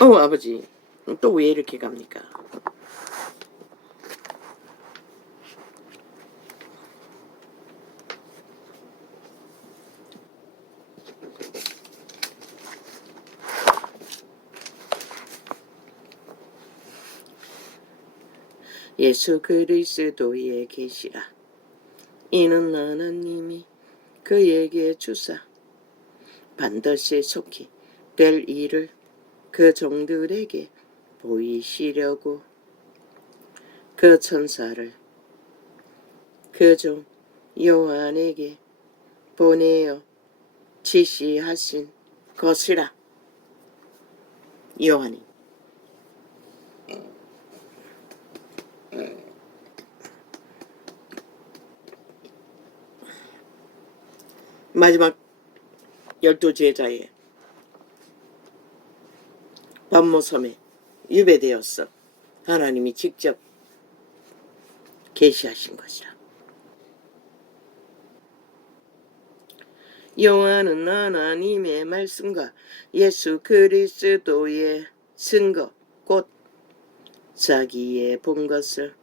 아버지, 또 왜 이렇게 갑니까? 예수 그리스도의 계시라. 이는 하나님이 그에게 주사 반드시 속히 될 일을 그 종들에게 보이시려고 그 천사를 그 종 요한에게 보내어 지시하신 것이라. 요한이 마지막 12제자의 반모섬에 유배되었어. 하나님이 직접 계시하신 것이라. 요한은 하나님의 말씀과 예수 그리스도의 증거 곧 자기의 본 것을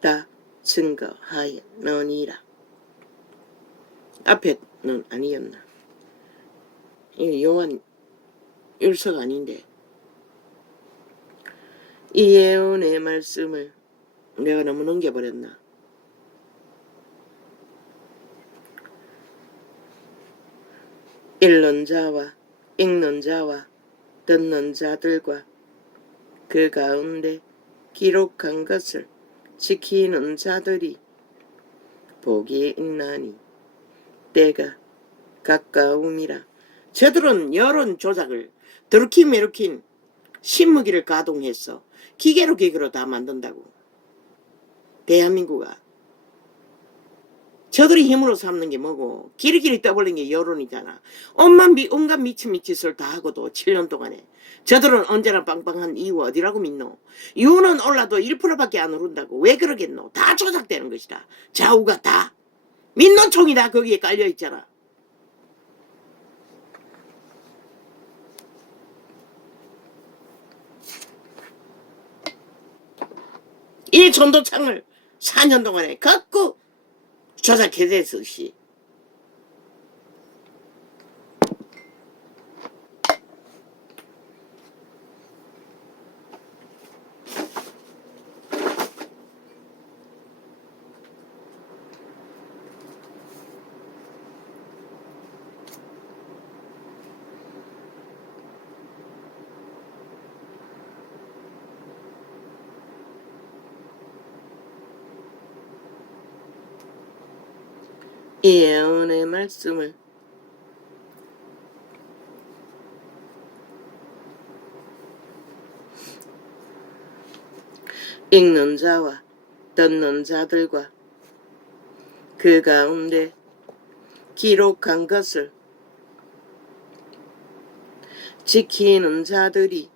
다 증거하였느니라. 앞에는 아니었나? 이 요한 율서가 아닌데 이 예언의 말씀을 내가 너무 넘겨버렸나? 읽는 자와 읽는 자와 듣는 자들과 그 가운데 기록한 것을 지키는 자들이 복이 있나니 때가 가까움이라. 저들은 여론 조작을 드루킨 메루킨 신무기를 가동해서 기계로 다 만든다고. 대한민국아, 저들이 힘으로 삼는 게 뭐고 기리기리 떠벌린 게 여론이잖아. 온갖 미친 짓을 다 하고도 7년 동안에 저들은 언제나 빵빵한 이유 어디라고 믿노? 이유는 올라도 1%밖에 안 오른다고. 왜 그러겠노? 다 조작되는 것이다. 좌우가 다 믿는 총이 다 거기에 깔려있잖아. 이 전도창을 4년 동안에 갖고 조작해댔듯이 이 예언의 말씀을 읽는 자와 듣는 자들과 그 가운데 기록한 것을 지키는 자들이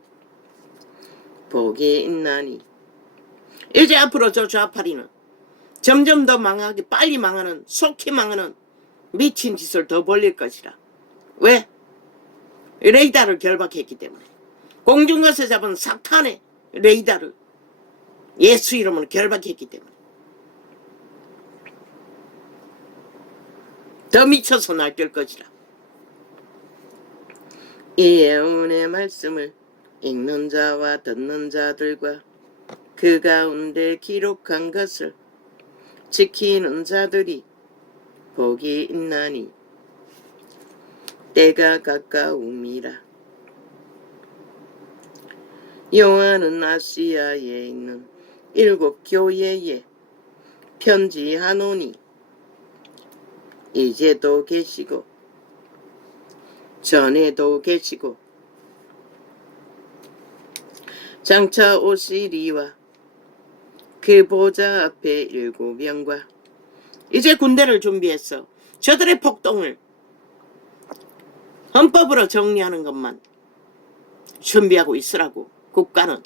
복이 있나니. 이제 앞으로 저 좌파리는 점점 더 망하게 빨리 망하는 속히 망하는 미친 짓을 더 벌릴 것이라. 왜? 레이더를 결박했기 때문에. 공중에서 잡은 사탄의 레이더를 예수 이름으로 결박했기 때문에 더 미쳐서 날뛸 것이라. 이 예언의 말씀을 읽는 자와 듣는 자들과 그 가운데 기록한 것을 지키는 자들이 복이 있나니 때가 가까움이라. 요한은 아시아에 있는 7 교회에 편지하노니 이제도 계시고 전에도 계시고 장차 오시리와 그 보좌 앞에 7영과 이제 군대를 준비했어. 저들의 폭동을 헌법으로 정리하는 것만 준비하고 있으라고. 국가는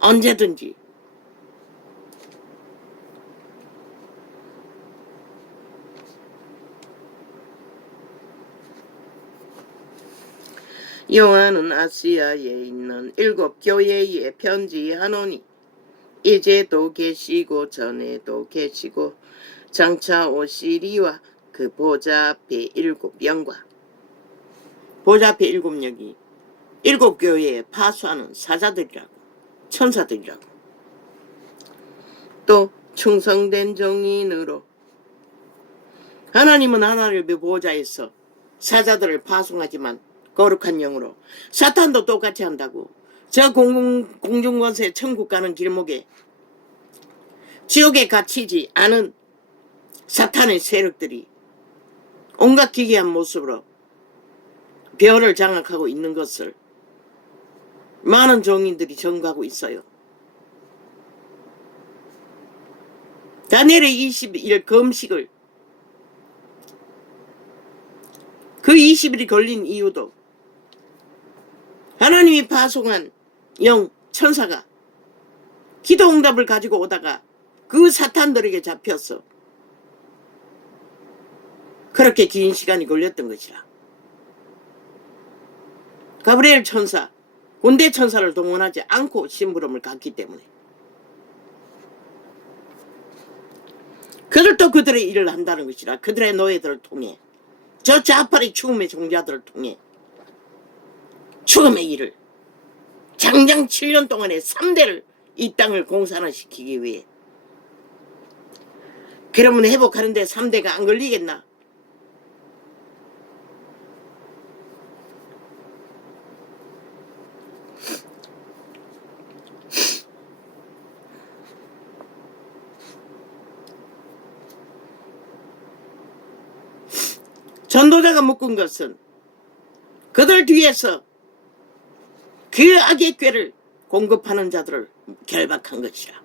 언제든지 요한은 아시아에 있는 7 교회에 편지하노니 이제도 계시고 전에도 계시고 장차 오시리와 그 보좌 앞에 7 영과 보좌 앞에 7 영이 7 교회에 파수하는 사자들이라고 천사들이라고 또 충성된 정인으로 하나님은 하나님의 보좌에서 사자들을 파송하지만 거룩한 영으로 사탄도 똑같이 한다고 저 공중권세 천국 가는 길목에 지옥에 갇히지 않은 사탄의 세력들이 온갖 기괴한 모습으로 별을 장악하고 있는 것을 많은 종인들이 전가하고 있어요. 다니엘의 20일 금식을 그 20일이 걸린 이유도 하나님이 파송한 영 천사가 기도 응답을 가지고 오다가 그 사탄들에게 잡혔어. 그렇게 긴 시간이 걸렸던 것이라. 가브리엘 천사, 군대 천사를 동원하지 않고 심부름을 갔기 때문에 그들도 그들의 일을 한다는 것이라. 그들의 노예들을 통해 저 자파리 죽음의 종자들을 통해 죽음의 일을 장장 7년 동안의 3대를 이 땅을 공산화시키기 위해. 그러면 회복하는데 3대가 안 걸리겠나? 전도자가 묶은 것은 그들 뒤에서 그 악의 꾀를 공급하는 자들을 결박한 것이라.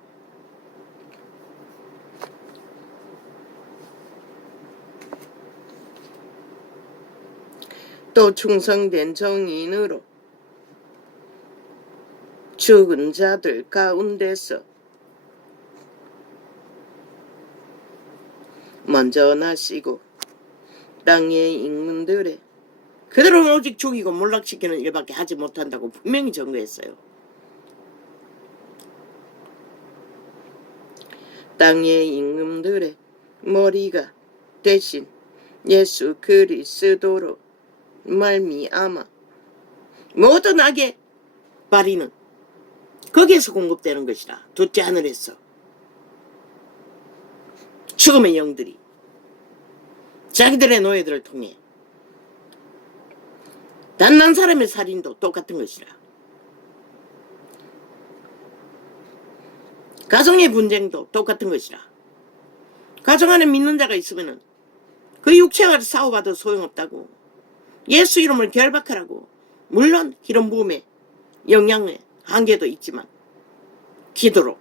또 충성된 정인으로 죽은 자들 가운데서 먼저 나시고 땅의 인문들의 그들은 오직 죽이고 몰락시키는 일밖에 하지 못한다고 분명히 증거했어요. 땅의 임금들의 머리가 대신 예수 그리스도로 말미암아 모든 악의 발의는 거기에서 공급되는 것이라. 둘째 하늘에서 죽음의 영들이 자기들의 노예들을 통해 단 한 사람의 살인도 똑같은 것이라. 가정의 분쟁도 똑같은 것이라. 가정 안에 믿는 자가 있으면 그 육체가 싸워봐도 소용없다고. 예수 이름을 결박하라고. 물론 이런 몸에 영향의 한계도 있지만 기도로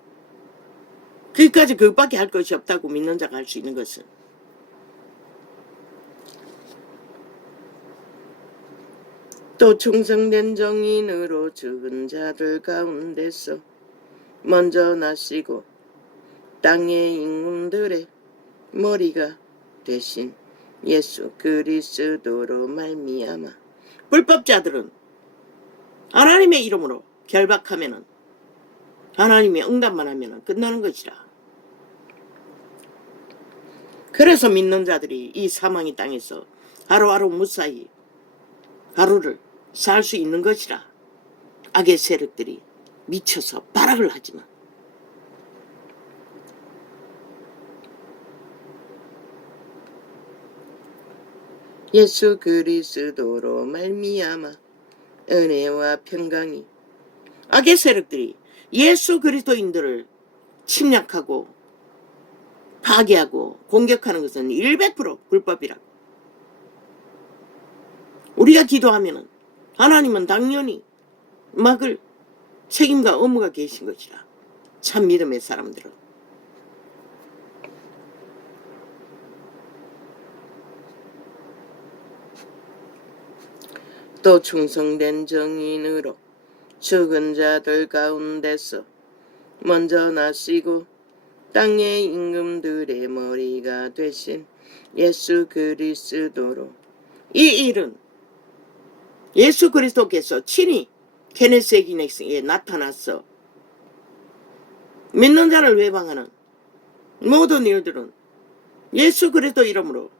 그까지 그것밖에 할 것이 없다고 믿는 자가 할 수 있는 것은. 또 충성된 정인으로 죽은 자들 가운데서 먼저 나시고 땅의 임금들의 머리가 되신 예수 그리스도로 말미암아. 불법자들은 하나님의 이름으로 결박하면은 하나님의 응답만 하면은 끝나는 것이라. 그래서 믿는 자들이 이 사망의 땅에서 하루하루 무사히 하루를 살 수 있는 것이라. 악의 세력들이 미쳐서 발악을 하지만 예수 그리스도로 말미암아 은혜와 평강이. 악의 세력들이 예수 그리스도인들을 침략하고 파괴하고 공격하는 것은 100% 불법이라고. 우리가 기도하면은 하나님은 당연히 막을 책임과 의무가 계신 것이라. 참 믿음의 사람들은. 또 충성된 정인으로 죽은 자들 가운데서 먼저 나시고 땅의 임금들의 머리가 되신 예수 그리스도로. 이 일은 예수 그리스도께서 친히 케네스에게 나타났어. 믿는 자를 회방하는 모든 일들은 예수 그리스도 이름으로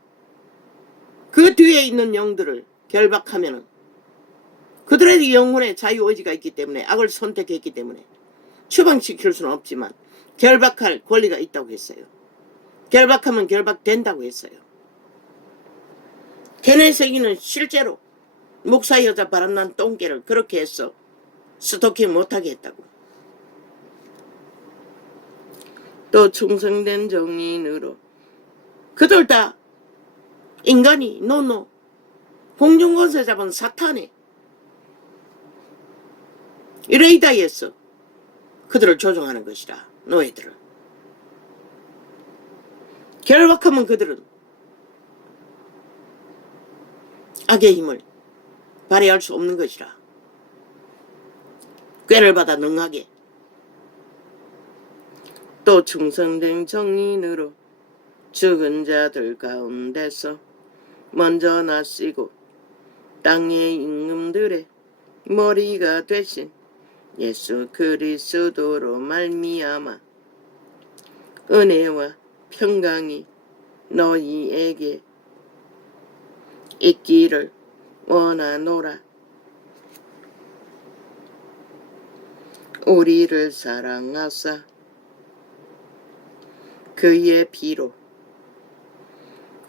그 뒤에 있는 영들을 결박하면은 그들의 영혼에 자유의지가 있기 때문에 악을 선택했기 때문에 추방시킬 수는 없지만 결박할 권리가 있다고 했어요. 결박하면 결박된다고 했어요. 케네스에게는 실제로 목사 여자 바람난 똥개를 그렇게 해서 스토킹 못하게 했다고. 또 충성된 정인으로 그들 다 인간이 노노 공중권세 잡은 사탄이 이레이다에서 그들을 조종하는 것이라. 노예들을 결박하면 그들은 악의 힘을 발휘할 수 없는 것이라. 꾀를 받아 능하게. 또 충성된 정인으로 죽은 자들 가운데서 먼저 나시고 땅의 임금들의 머리가 되신 예수 그리스도로 말미암아 은혜와 평강이 너희에게 있기를 원하노라. 우리를 사랑하사 그의 피로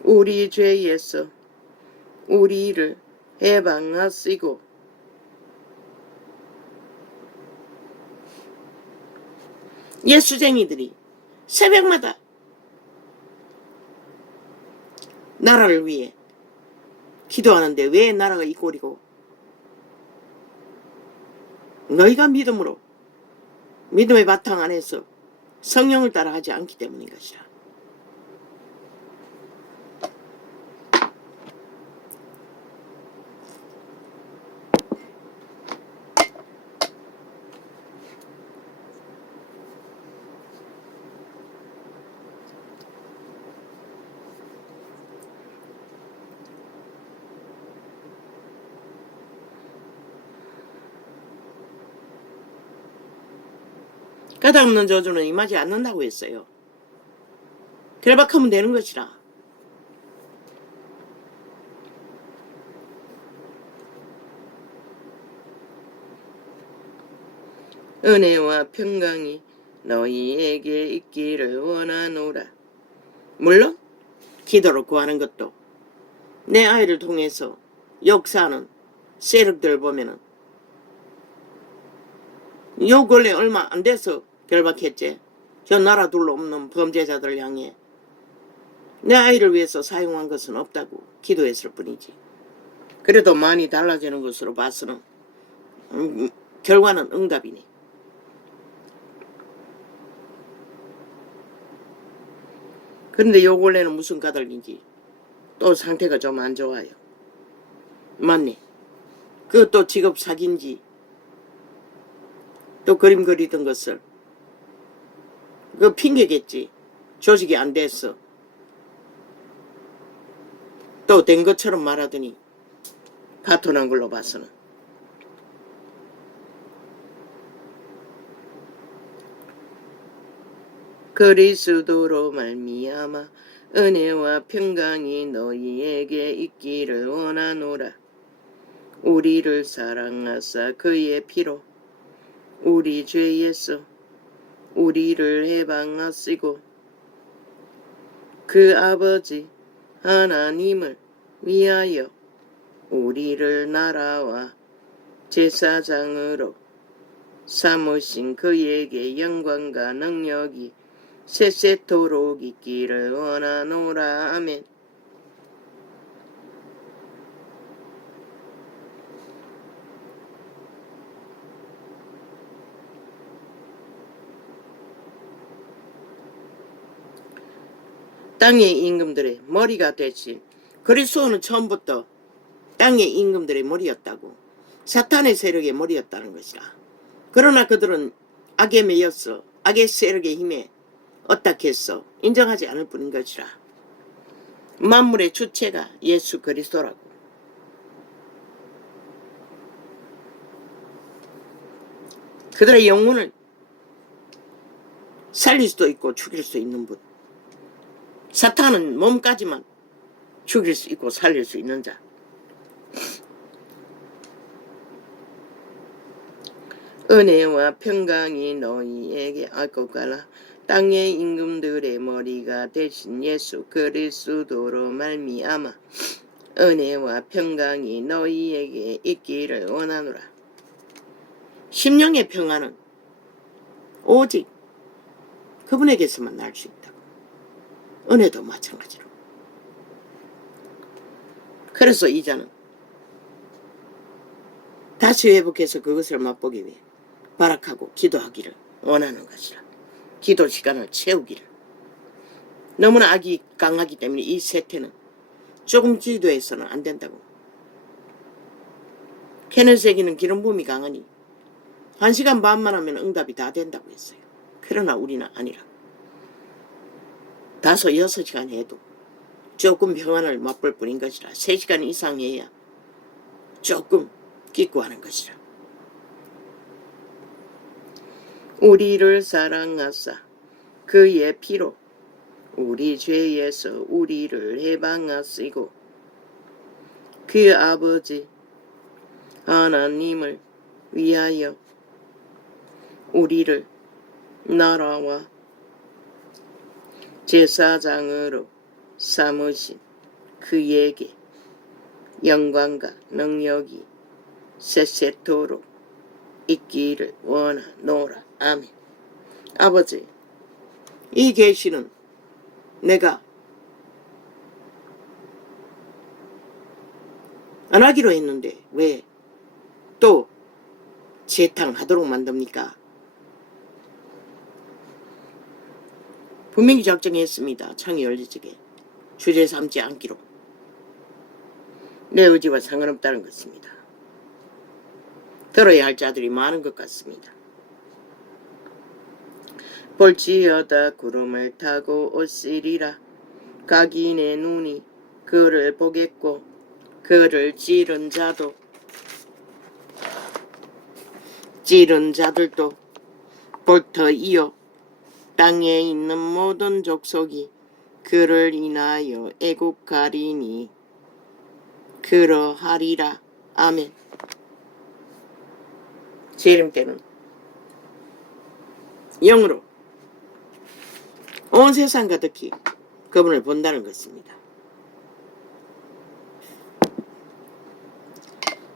우리 죄에서 우리를 해방하시고 예수쟁이들이 새벽마다 나라를 위해 기도하는데 왜 나라가 이 꼴이고? 너희가 믿음으로 믿음의 바탕 안에서 성령을 따라하지 않기 때문인 것이라. 까닭없는 저주는 임하지 않는다고 했어요. 결박하면 되는 것이라. 은혜와 평강이 너희에게 있기를 원하노라. 물론 기도로 구하는 것도 내 아이를 통해서 역사하는 세력들을 보면은 요 근래 얼마 안 돼서 결박했지. 저 나라 둘로 없는 범죄자들 향해 내 아이를 위해서 사용한 것은 없다고 기도했을 뿐이지. 그래도 많이 달라지는 것으로 봐서는 결과는 응답이네. 그런데 요 근래는 무슨 까닭인지 또 상태가 좀 안 좋아요. 맞네. 그것도 직업 사기인지 또 그림 그리던 것을 그 핑계겠지. 조직이 안 됐어. 또 된 것처럼 말하더니 파토난 걸로 봐서는. 그리스도로 말미암아 은혜와 평강이 너희에게 있기를 원하노라. 우리를 사랑하사 그의 피로 우리 죄에서 우리를 해방하시고 그 아버지 하나님을 위하여 우리를 나라와 제사장으로 삼으신 그에게 영광과 능력이 세세토록 있기를 원하노라. 아멘. 땅의 임금들의 머리가 되신 그리스도는 처음부터 땅의 임금들의 머리였다고. 사탄의 세력의 머리였다는 것이라. 그러나 그들은 악에 매였어. 악의 세력의 힘에 어떻겠어? 인정하지 않을 뿐인 것이라. 만물의 주체가 예수 그리스도라고. 그들의 영혼을 살릴 수도 있고 죽일 수 있는 분. 사탄은 몸까지만 죽일 수 있고 살릴 수 있는 자. 은혜와 평강이 너희에게 알것가라. 땅의 임금들의 머리가 되신 예수 그리스도로 말미암아 은혜와 평강이 너희에게 있기를 원하노라. 심령의 평안은 오직 그분에게서만 날 수 있다고. 은혜도 마찬가지로. 그래서 이자는 다시 회복해서 그것을 맛보기 위해 발악하고 기도하기를 원하는 것이라. 기도 시간을 채우기를. 너무나 악이 강하기 때문에 이 세태는 조금 기도해서는 안 된다고. 케네세기는 기름 부음이 강하니 1시간 반만 하면 응답이 다 된다고 했어요. 그러나 우리는 아니라 5, 6시간 해도 조금 평안을 맛볼 뿐인 것이라. 3시간 이상 해야 조금 기뻐하는 것이라. 우리를 사랑하사 그의 피로 우리 죄에서 우리를 해방하시고 그 아버지 하나님을 위하여 우리를 나라와 제사장으로 삼으신 그에게 영광과 능력이 세세토록 있기를 원하노라. 아멘. 아버지, 이 계시는 내가 안 하기로 했는데 왜 또 재탕하도록 만듭니까? 분명히 작정했습니다. 창이 열리지게 주제 삼지 않기로. 내 의지와 상관없다는 것입니다. 들어야 할 자들이 많은 것 같습니다. 볼지어다 구름을 타고 오시리라. 각인의 눈이 그를 보겠고 그를 찌른 자들도 볼 터이요 땅에 있는 모든 족속이 그를 인하여 애국하리니 그러하리라. 아멘. 재림 때는 영으로 온 세상 가득히 그분을 본다는 것입니다.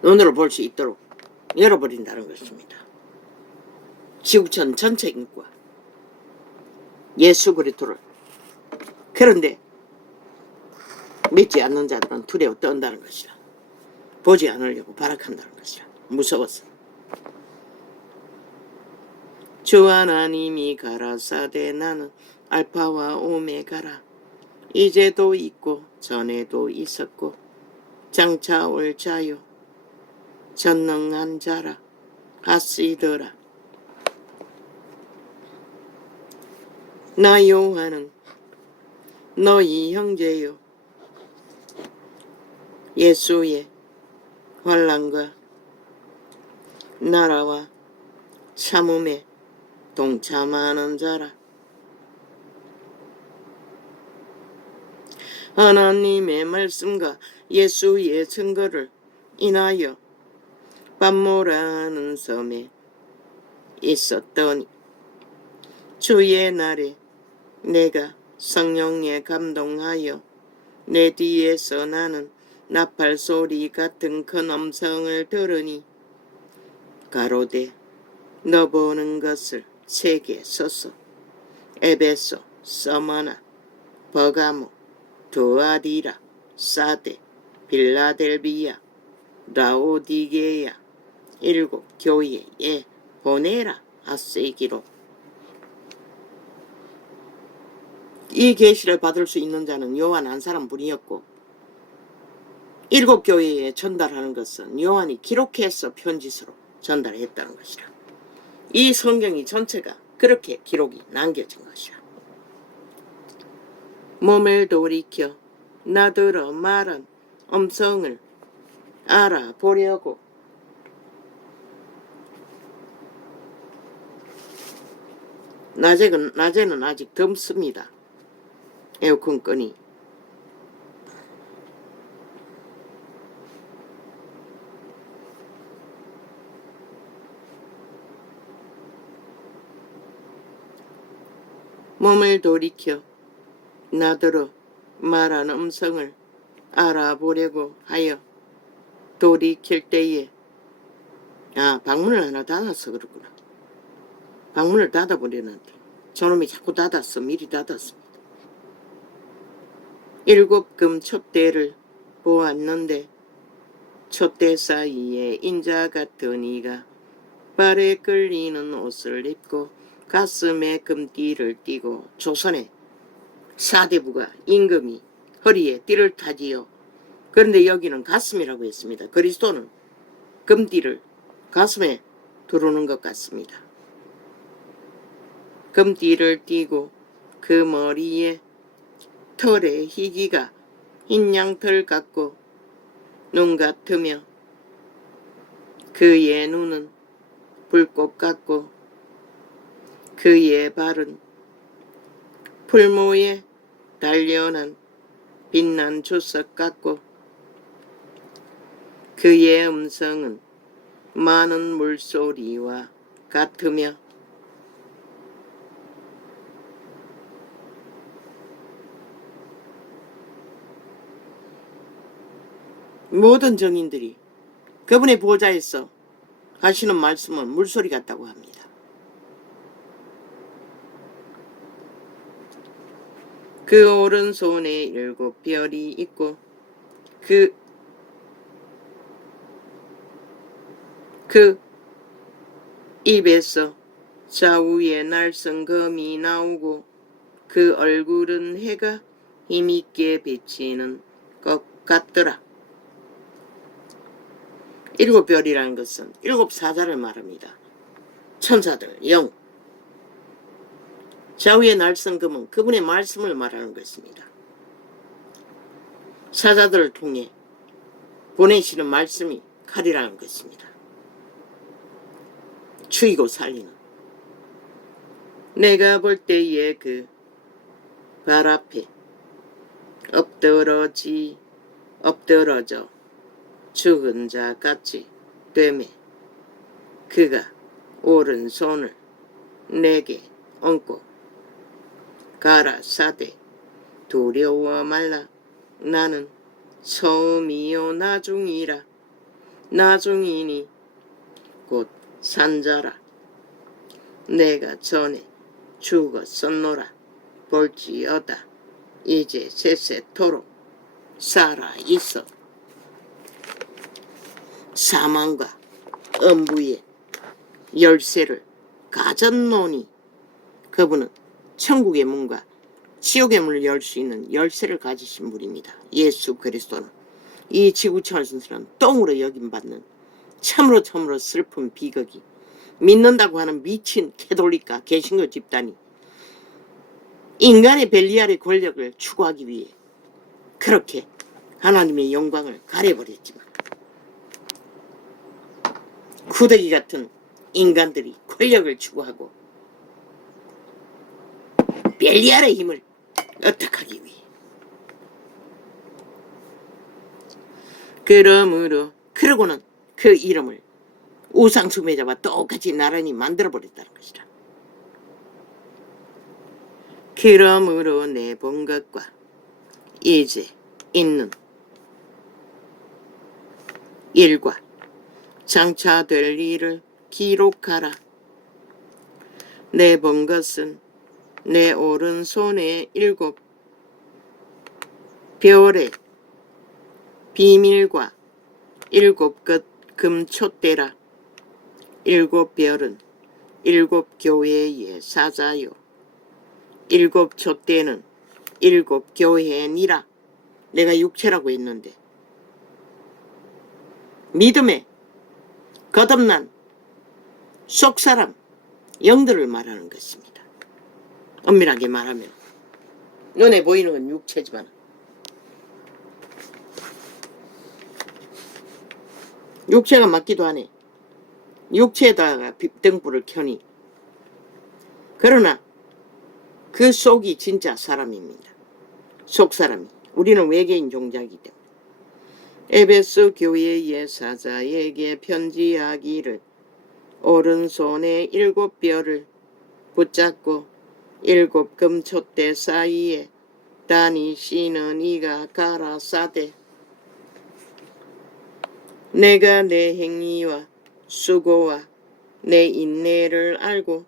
눈으로 볼 수 있도록 열어버린다는 것입니다. 지구촌 전체 인구와 예수 그리스도를. 그런데 믿지 않는 자들은 두려워 떤다는 것이라. 보지 않으려고 발악한다는 것이라. 무서워서. 주 하나님이 가라사대 나는 알파와 오메가라. 이제도 있고 전에도 있었고 장차 올 자요 전능한 자라 하시더라. 나 요한은 너희 형제요 예수의 환난과 나라와 참음에 동참하는 자라. 하나님의 말씀과 예수의 증거를 인하여 밤모라는 섬에 있었더니 주의 날에 내가 성령에 감동하여 내 뒤에서 나는 나팔 소리 같은 큰 음성을 들으니 가로되 너 보는 것을 책에 써서 에베소, 서머나, 버가모, 두아디라, 사데, 빌라델비아, 라오디게야 7 교회에 보내라 하시기로. 이 계시를 받을 수 있는 자는 요한 한 사람뿐이었고 7 교회에 전달하는 것은 요한이 기록해서 편지서로 전달했다는 것이라. 이 성경이 전체가 그렇게 기록이 남겨진 것이라. 몸을 돌이켜 나더러 말한 음성을 알아보려고 낮에는 아직 덥습니다. 에어컨 끄니. 몸을 돌이켜 나더러 말한 음성을 알아보려고 하여 돌이킬 때에 방문을 하나 닫아서 그렇구나. 방문을 닫아버려놨대. 저놈이 자꾸 닫았어. 미리 닫았습니다. 7금 촛대를 보았는데 촛대 사이에 인자 같은 이가 발에 끌리는 옷을 입고 가슴에 금띠를 띠고 조선의 사대부가 임금이 허리에 띠를 타지요. 그런데 여기는 가슴이라고 했습니다. 그리스도는 금띠를 가슴에 두르는 것 같습니다. 금띠를 띠고 그 머리에 털에 희기가 흰 양털 같고 눈 같으며 그의 눈은 불꽃 같고 그의 발은 풀모에 단련한 빛난 주석 같고 그의 음성은 많은 물소리와 같으며 모든 정인들이 그분의 보좌에서 하시는 말씀은 물소리 같다고 합니다. 그 오른손에 7별이 있고 그 입에서 좌우에 날선 검이 나오고 그 얼굴은 해가 힘있게 비치는 것 같더라. 7별이라는 것은 7사자를 말합니다. 천사들, 영. 좌우에 날선 검은 그분의 말씀을 말하는 것입니다. 사자들을 통해 보내시는 말씀이 칼이라는 것입니다. 죽이고 살리는. 내가 볼 때에 그 발 앞에 엎드러져 죽은 자 같이 되매 그가 오른손을 내게 얹고 가라사대 두려워 말라. 나는 처음이요 나중이라. 나중이니 곧 산자라. 내가 전에 죽었었노라. 볼지어다 이제 세세토록 살아 있어. 사망과 음부의 열쇠를 가졌노니 그분은 천국의 문과 지옥의 문을 열 수 있는 열쇠를 가지신 분입니다. 예수 그리스도는 이 지구촌에서는 똥으로 여김받는 참으로 슬픈 비극이 믿는다고 하는 미친 캐톨릭과 개신교 집단이 인간의 벨리알의 권력을 추구하기 위해 그렇게 하나님의 영광을 가려버렸지만 구더기 같은 인간들이 권력을 추구하고 벨리알의 힘을 어떡하기 위해 그러고는 그 이름을 우상숭배자와 똑같이 나란히 만들어버렸다는 것이라. 그러므로 내 본 것과 이제 있는 일과 장차 될 일을 기록하라. 내 본 것은 내 오른손에 7별의 비밀과 7끝 금촛대라. 7별은 7교회의 사자요 7촛대는 7교회니라. 내가 육체라고 했는데 믿음에 거듭난 속사람 영들을 말하는 것입니다. 엄밀하게 말하면 눈에 보이는 건 육체지만 육체가 맞기도 하네. 육체에다가 등불을 켜니. 그러나 그 속이 진짜 사람입니다. 속사람이. 우리는 외계인 종자이기 때문에. 에베소 교회의 사자에게 편지하기를 오른손에 7뼈를 붙잡고 7 금촛대 사이에 다니시는 이가 가라사대 내가 내 행위와 수고와 내 인내를 알고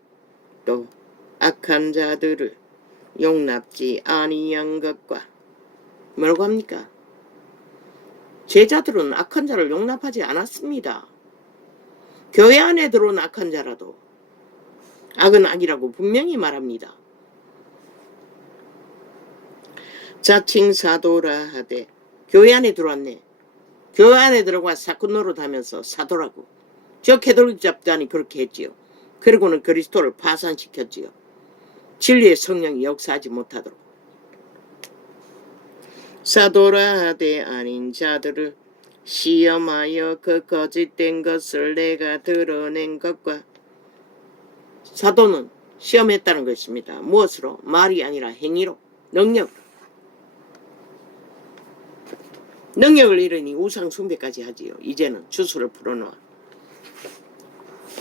또 악한 자들을 용납지 아니한 것과 뭐라고 합니까? 제자들은 악한 자를 용납하지 않았습니다. 교회 안에 들어온 악한 자라도 악은 악이라고 분명히 말합니다. 자칭 사도라 하되 교회 안에 들어왔네. 교회 안에 들어가 사건 노릇하면서 사도라고. 저 캐톨릭 잡단이 그렇게 했지요. 그리고는 그리스도를 파산시켰지요. 진리의 성령이 역사하지 못하도록. 사도라 하되 아닌 자들을 시험하여 그 거짓된 것을 내가 드러낸 것과 사도는 시험했다는 것입니다. 무엇으로? 말이 아니라 행위로, 능력을 잃으니 우상 숭배까지 하지요. 이제는 주술을 풀어놓아.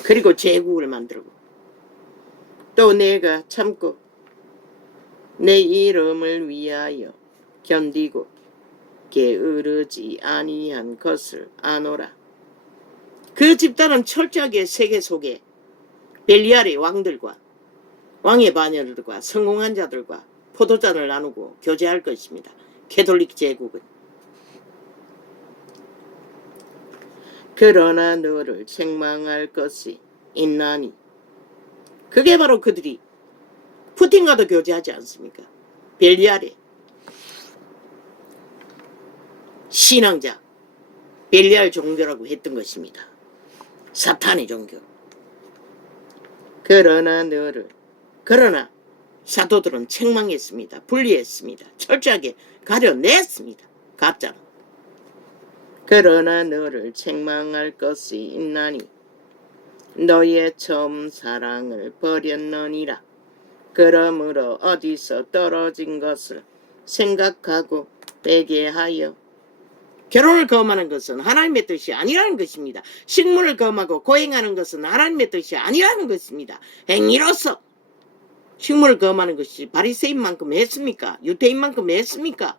그리고 제국을 만들고 또 내가 참고 내 이름을 위하여 견디고 게으르지 아니한 것을 아노라. 그 집단은 철저하게 세계 속에 벨리알의 왕들과 왕의 바녀들과 성공한 자들과 포도잔을 나누고 교제할 것입니다. 캐톨릭 제국은. 그러나 너를 책망할 것이 있나니 그게 바로 그들이 푸틴과도 교제하지 않습니까? 벨리알의 신앙자 벨리알 종교라고 했던 것입니다. 사탄의 종교. 그러나 사도들은 책망했습니다. 분리했습니다. 철저하게 가려냈습니다. 가짜로. 그러나 너를 책망할 것이 있나니 너의 처음 사랑을 버렸느니라. 그러므로 어디서 떨어진 것을 생각하고 회개하여. 결혼을 거험하는 것은 하나님의 뜻이 아니라는 것입니다. 식물을 거험하고 고행하는 것은 하나님의 뜻이 아니라는 것입니다. 행위로서 식물을 거험하는 것이 바리새인만큼 했습니까? 유대인만큼 했습니까?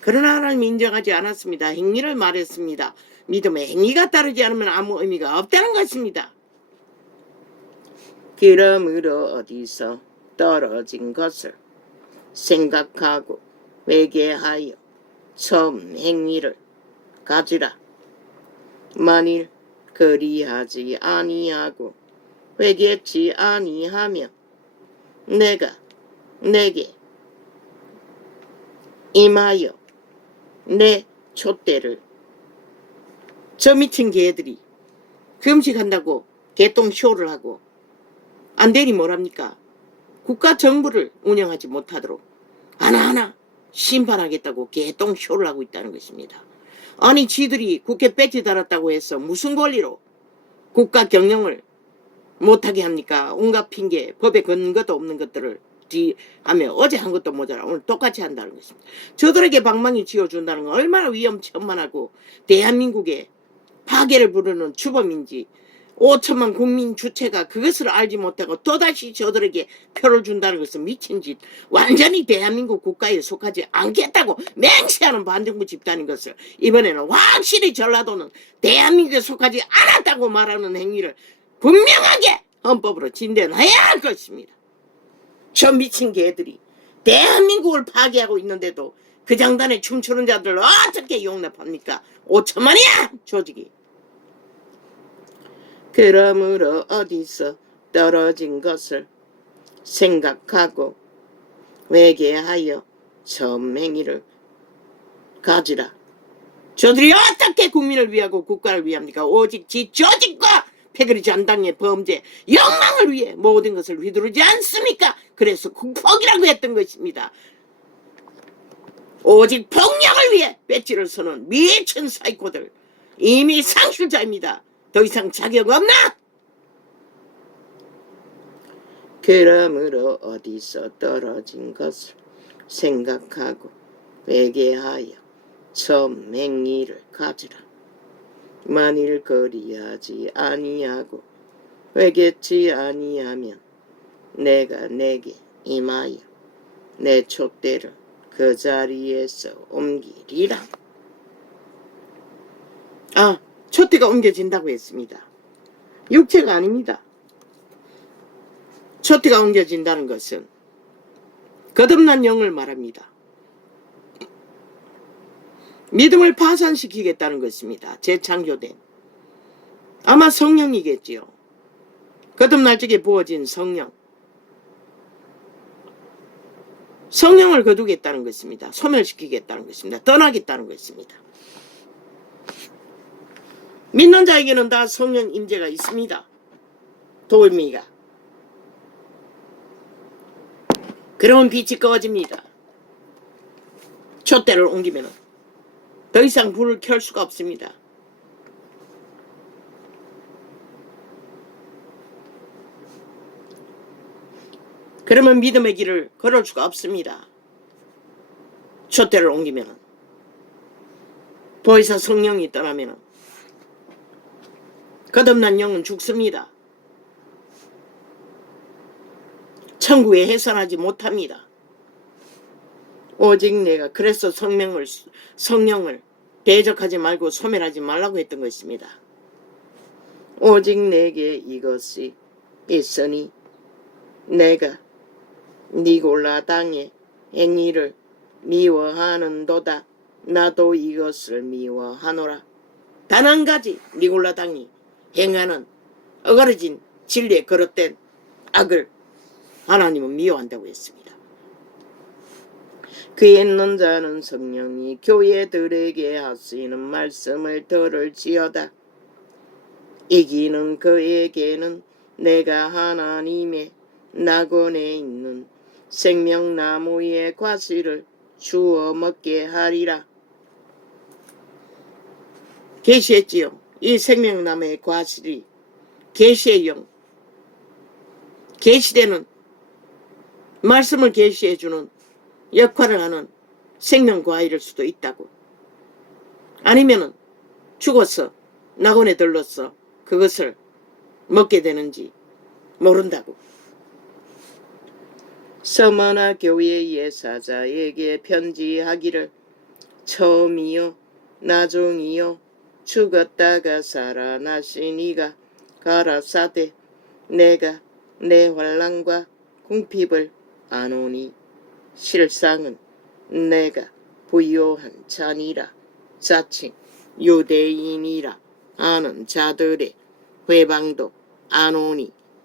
그러나 하나님이 인정하지 않았습니다. 행위를 말했습니다. 믿음의 행위가 따르지 않으면 아무 의미가 없다는 것입니다. 그러므로 어디서 떨어진 것을 생각하고 회개하여 처음 행위를 가지라. 만일 그리하지 아니하고 회개치 아니하면 내가 내게 임하여 내 촛대를. 저 미친 개들이 금식한다고 개똥쇼를 하고 안 되니 뭐랍니까? 국가 정부를 운영하지 못하도록 하나하나 심판하겠다고 개똥쇼를 하고 있다는 것입니다. 아니 지들이 국회 배지 달았다고 해서 무슨 권리로 국가 경영을 못하게 합니까? 온갖 핑계, 법에 근거도 없는 것들을 하며 어제 한 것도 모자라 오늘 똑같이 한다는 것입니다. 저들에게 방망이 쥐어준다는 건 얼마나 위험천만하고 대한민국의 파괴를 부르는 주범인지 5천만 국민 주체가 그것을 알지 못하고 또다시 저들에게 표를 준다는 것은 미친 짓. 완전히 대한민국 국가에 속하지 않겠다고 맹세하는 반정부 집단인 것을 이번에는 확실히 전라도는 대한민국에 속하지 않았다고 말하는 행위를 분명하게 헌법으로 진단해야 할 것입니다. 저 미친 개들이 대한민국을 파괴하고 있는데도 그 장단에 춤추는 자들을 어떻게 용납합니까? 5천만이야 조직이. 그러므로 어디서 떨어진 것을 생각하고 회개하여 처음 행위를 가지라. 저들이 어떻게 국민을 위하고 국가를 위합니까? 오직 지 조직과 패거리 잔당의 범죄, 욕망을 위해 모든 것을 휘두르지 않습니까? 그래서 국폭이라고 했던 것입니다. 오직 폭력을 위해 배지를 서는 미친 사이코들, 이미 상실자입니다. 더 이상 자격 없나? 그러므로 어디서 떨어진 것을 생각하고 회개하여 처음 행위를 가지라. 만일 그리하지 아니하고 회개치 아니하면 내가 내게 임하여 내 촛대를 그 자리에서 옮기리라. 촛대가 옮겨진다고 했습니다. 육체가 아닙니다. 촛대가 옮겨진다는 것은 거듭난 영을 말합니다. 믿음을 파산시키겠다는 것입니다. 재창조된. 아마 성령이겠지요. 거듭날 적에 부어진 성령. 성령을 거두겠다는 것입니다. 소멸시키겠다는 것입니다. 떠나겠다는 것입니다. 믿는 자에게는 다 성령 임재가 있습니다. 도의미가. 그러면 빛이 꺼집니다. 촛대를 옮기면 더 이상 불을 켤 수가 없습니다. 그러면 믿음의 길을 걸을 수가 없습니다. 촛대를 옮기면, 더 이상 성령이 떠나면 거듭난 영은 죽습니다. 천국에 해산하지 못합니다. 오직 내가 그래서 성령을 대적하지 말고 소멸하지 말라고 했던 것입니다. 오직 내게 이것이 있으니 내가 니골라 당의 행위를 미워하는도다. 나도 이것을 미워하노라. 단 한 가지 니골라 당이 행하는 어그러진 진리에 거릇된 악을 하나님은 미워한다고 했습니다. 그에 있는 자는 성령이 교회들에게 하시는 말씀을 들을지어다. 이기는 그에게는 내가 하나님의 낙원에 있는 생명나무의 과실을 주워 먹게 하리라. 계시했지요. 이 생명나무의 과실이 계시의 영, 계시되는 말씀을 계시해주는 역할을 하는 생명과일일 수도 있다고. 아니면은 죽어서 낙원에 들러서 그것을 먹게 되는지 모른다고. 서머나 교회의 사자에게 편지하기를 처음이요 나중이요 죽었다가 살아나신 이가 가라사대 내가 내 환난과 궁핍을 아노니 실상은 내가 부요한 자니라. 자칭 유대인이라 아는 자들의 회방도 아노니